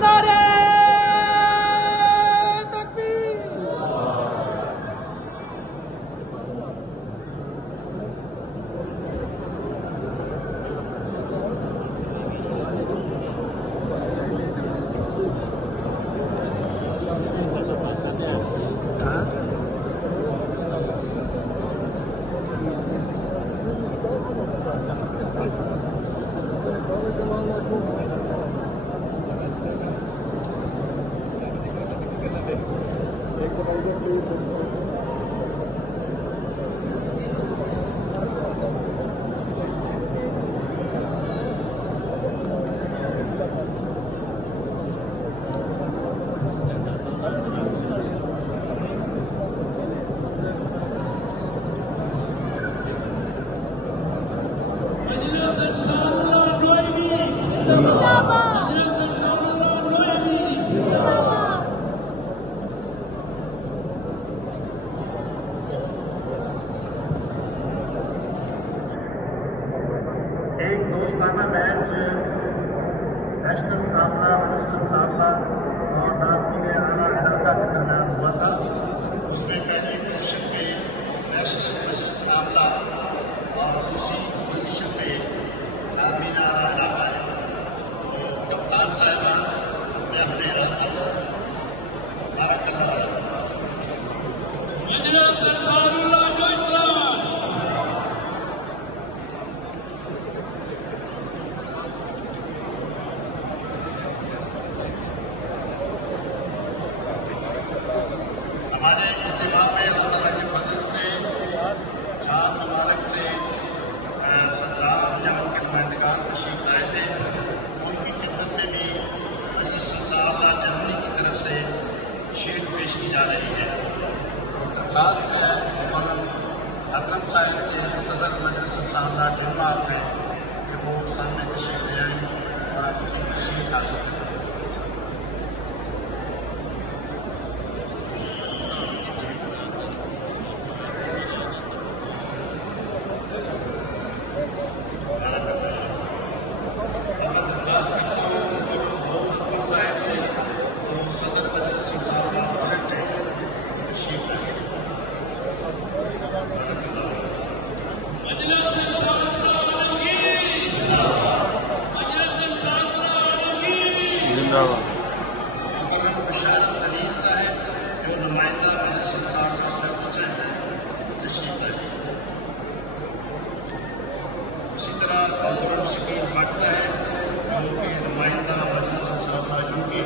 नारे तकबीर। एक दोस्ताना मैच नेशनल सामना और नागपुर के आला इलाका के दरमियान हुआ था। उसमें पहली पोजीशन पे नेशनल सामना और दूसरी पोजीशन पे नागपुर आला इलाका है। तो कप्तान साहिबान ने अपने इलाका से हमारे इज्तिमा में अल्लाह ताला के फजल से 4 ममालिक से 17 जहां के नुमाइंदगान तशरीफ लाए थे। उनकी खिदमत में भी मजलिस साहबा जर्मनी की तरफ से शीट पेश की जा रही है। तो दरख्वास्त है मौलाना अकरम साहब से, सदर मजलिस साहबा डेनमार्क है, कि वो सामने तशरीफ ले आए और अपनी शीट हासिल करें। इसी तरह और शकील भट्ट साहब जो कि नुमाइंदा मजलिस साहबा यूके